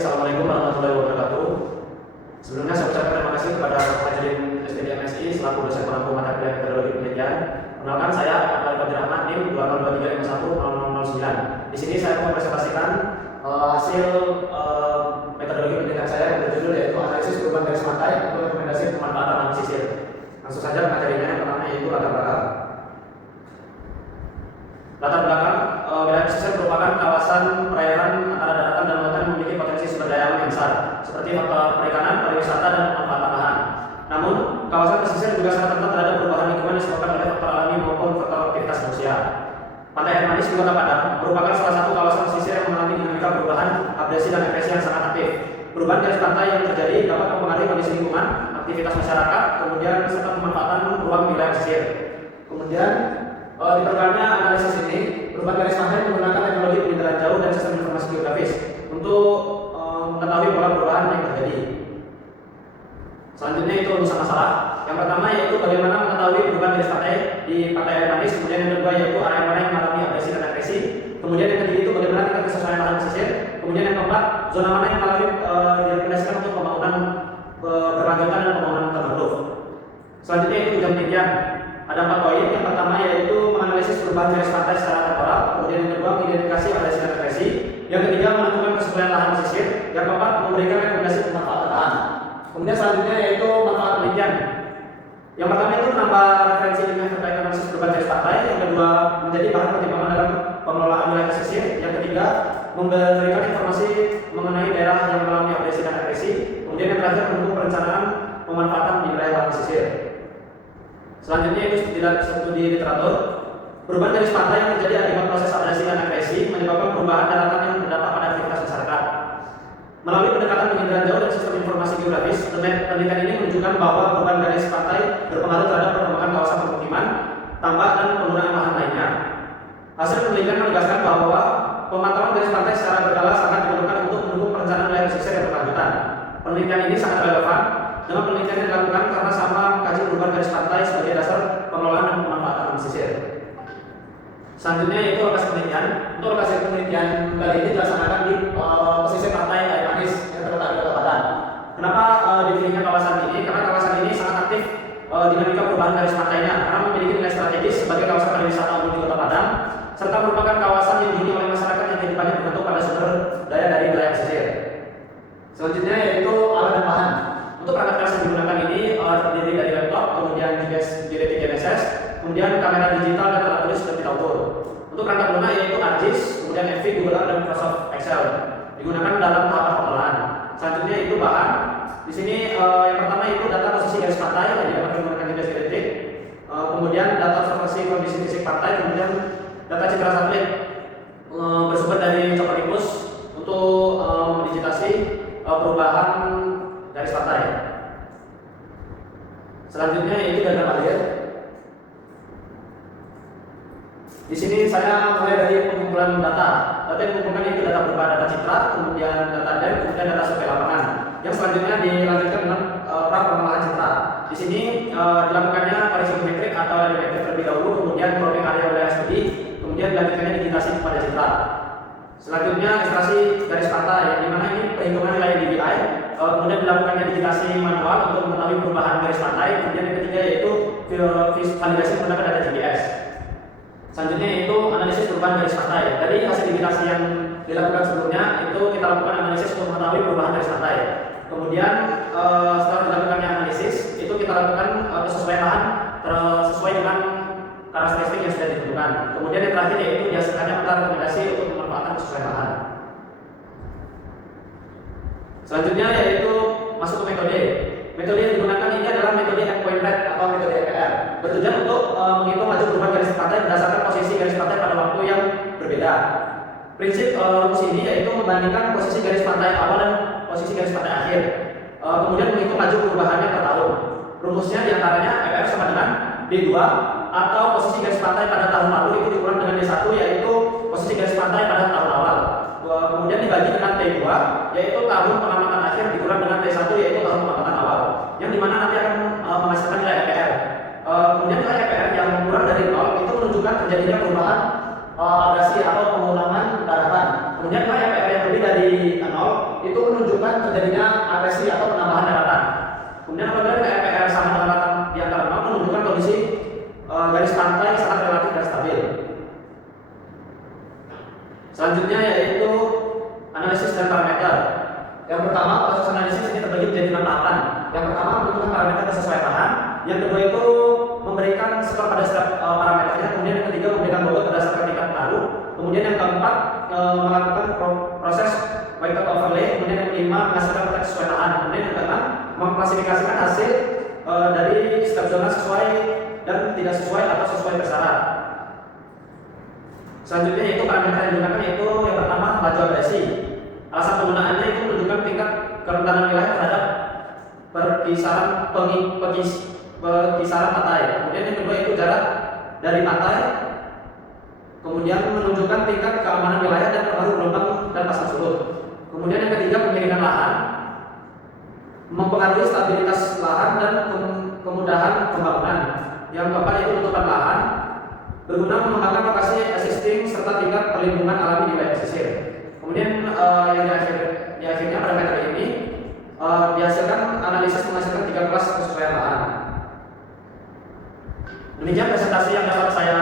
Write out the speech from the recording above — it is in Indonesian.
Assalamualaikum warahmatullahi wabarakatuh. Sebelumnya saya ucapkan terima kasih kepada hadirin STD MSI selaku dosen pengampu mata kuliah metodologi penelitian. Perkenalkan, saya Ahmad Fadil Rahman, NIM 202351009. Di sini saya akan mempresentasikan hasil metodologi penelitian saya yang berjudul yaitu analisis perubahan garis pantai untuk rekomendasi pemanfaatan lahan pesisir. Langsung saja materinya. Yang pertama yaitu latar belakang. Latar belakang, wilayah pesisir merupakan kawasan perairan antara daratan dan lautan yang memiliki potensi sumber daya alam yang besar, seperti faktor perikanan, pariwisata, dan pemanfaatan lahan. Namun, kawasan pesisir juga sangat rentan terhadap perubahan lingkungan disebabkan oleh faktor alami maupun faktor aktivitas manusia. Pantai Air Manis di Kota Padang merupakan salah satu kawasan pesisir yang mengalami dinamika perubahan, abrasi, dan depresi yang sangat aktif. Perubahan garis pantai yang terjadi dapat mempengaruhi kondisi lingkungan, aktivitas masyarakat, kemudian serta pemanfaatan ruang wilayah pesisir. Kemudian, di programnya analisis ini, perubahan garis pantai menggunakan teknologi penginderaan jauh dan sistem informasi geografis untuk mengetahui pola perubahan yang terjadi. Selanjutnya itu urusan masalah. Yang pertama yaitu bagaimana mengetahui perubahan garis pantai di Pantai Air Manis. Kemudian yang kedua yaitu area mana yang mengalami abrasi dan depresi. Kemudian yang ketiga itu bagaimana tingkat kesesuaian lahan pesisir. Kemudian yang keempat, zona mana yang mengalami direkomendasikan untuk pembangunan berlanjutan dan pembangunan terbentuk. Selanjutnya itu tujuan penelitian. Ada 4 poin. Yang pertama yaitu menganalisis perubahan garis pantai secara temporal. Kemudian yang kedua mengidentifikasi abrasi dan depresi. Yang ketiga menentukan kesesuaian lahan pesisir. Yang keempat memberikan rekomendasi pemanfaatan lahan. Kemudian selanjutnya yaitu manfaat penelitian. Yang pertama itu menambah referensi ilmiah terkait analisis perubahan garis pantai. Yang kedua menjadi bahan pertimbangan dalam pengelolaan wilayah pesisir. Yang ketiga memberikan informasi mengenai daerah yang mengalami abrasi dan depresi. Kemudian yang terakhir mendukung perencanaan pemanfaatan di wilayah lahan pesisir. Selanjutnya itu studi literatur. Perubahan garis pantai yang terjadi akibat proses abrasi dan depresi menyebabkan perubahan daratan yang berdampak pada aktivitas masyarakat. Melalui pendekatan penginderaan jauh dan sistem informasi geografis, penelitian ini menunjukkan bahwa perubahan garis pantai berpengaruh terhadap perkembangan kawasan permukiman, tambak, dan penggunaan lahan lainnya. Hasil penelitian menegaskan bahwa pemantauan garis pantai secara berkala sangat diperlukan untuk mendukung perencanaan wilayah pesisir yang berkelanjutan. Penelitian ini sangat relevan dengan penelitian yang dilakukan karena sama mengkaji perubahan garis pantai sebagai dasar pengelolaan dan pemanfaatan pesisir. Selanjutnya yaitu lokasi penelitian. Untuk lokasi penelitian kali ini dilaksanakan di pesisir Pantai Air Manis yang terletak di Kota Padang. Kenapa dipilihnya kawasan ini? Karena kawasan ini sangat aktif dinamika perubahan garis pantainya karena memiliki nilai strategis sebagai kawasan pariwisata umum di Kota Padang serta merupakan kawasan yang dihuni oleh masyarakat yang kehidupannya bergantung pada sumber daya dari wilayah pesisir. Selanjutnya yaitu alat dan bahan. Untuk perangkat keras yang digunakan ini terdiri dari laptop, kemudian JPEG GNSS, kemudian kamera digital dan alat tulis seperti Tautur. Untuk perangkat lunak yaitu ArcGIS, kemudian FV, Google Earth, dan Microsoft Excel. Digunakan dalam tahapan pengolahan. Selanjutnya itu bahan. Di sini yang pertama itu data posisi garis pantai yang dapat menggunakan GPS geodetik. Kemudian data observasi kondisi fisik pantai, kemudian data citra satelit bersumber dari Copernicus untuk mendigitasi perubahan garis pantai. Selanjutnya yaitu data alir. Di sini saya mulai dari pengumpulan data. Data yang dikumpulkan itu data berupa data citra, kemudian data DEM, kemudian data survei lapangan. Yang selanjutnya dilanjutkan dengan pra pengolahan citra. Di sini dilakukannya parisimetrik atau radiometrik terlebih dahulu, kemudian mapping area wilayah studi, kemudian dilanjutkannya digitasi kepada citra. Selanjutnya ekstraksi garis pantai, yang dimana ini perhitungan nilai DBI, kemudian dilakukannya digitasi manual untuk mengetahui perubahan garis pantai. Kemudian yang ketiga yaitu validasi menggunakan data GPS. Selanjutnya yaitu analisis perubahan garis pantai. Dari hasil digitasi yang dilakukan sebelumnya itu kita lakukan analisis untuk mengetahui perubahan garis pantai. Kemudian setelah dilakukannya analisis itu kita lakukan kesesuaian lahan sesuai dengan karakteristik yang sudah ditentukan. Kemudian yang terakhir yaitu dihasilkannya peta rekomendasi untuk pemanfaatan kesesuaian lahan. Selanjutnya yaitu masuk ke metode. Metode yang digunakan ini adalah metode endpoint rate atau metode EPR. Bertujuan untuk menghitung laju perubahan garis pantai berdasarkan posisi garis pantai pada waktu yang berbeda. Prinsip rumus ini yaitu membandingkan posisi garis pantai awal dan posisi garis pantai akhir. Kemudian menghitung laju perubahannya per tahun. Rumusnya diantaranya EPR sama dengan D2 atau posisi garis pantai pada tahun lalu itu dikurang dengan D1 yaitu posisi garis pantai pada tahun awal. Kemudian dibagi dengan T2 yaitu tahun pengamatan akhir dikurang dengan T1 yaitu tahun pengamatan awal. Yang dimana nanti akan menghasilkan nilai EPR. Kemudian nilai EPR yang kurang dari 0 itu menunjukkan terjadinya perubahan abrasi atau pengulangan daratan. Kemudian nilai EPR yang lebih dari dari 0 itu menunjukkan terjadinya agresi atau penambahan daratan. Kemudian apabila RPR sama dengan daratan di antara 0 menunjukkan kondisi garis pantai sangat relatif dan stabil. Selanjutnya yaitu analisis dan parameter. Yang pertama, proses analisis ini terbagi menjadi 6 tahapan. Yang pertama menentukan parameter kesesuaian. Yang kedua itu memberikan skor pada setiap parameternya. Kemudian yang ketiga memberikan bobot berdasarkan tingkat pengaruh. Kemudian yang keempat melakukan proses weighted overlay. Kemudian yang kelima menghasilkan kotak kesesuaian. Kemudian yang keenam mengklasifikasikan hasil dari setiap zona sesuai dan tidak sesuai atau sesuai bersyarat. Selanjutnya yaitu parameter yang digunakan yaitu yang pertama laju agresi. Alasan penggunaannya itu menunjukkan tingkat kerentanan wilayah terhadap perkisaran pantai. Kemudian yang kedua itu jarak dari pantai. Kemudian menunjukkan tingkat keamanan wilayah dan pengaruh gelombang dan pasang surut. Kemudian yang ketiga pemiringan lahan, mempengaruhi stabilitas lahan dan kemudahan pembangunan. Yang keempat itu tutupan lahan, berguna mengembangkan lokasi existing serta tingkat perlindungan alami di wilayah pesisir. Kemudian yang di akhirnya pada metode ini dihasilkan analisis menghasilkan 3 kelas kesesuaian lahan. Demikian presentasi yang dapat saya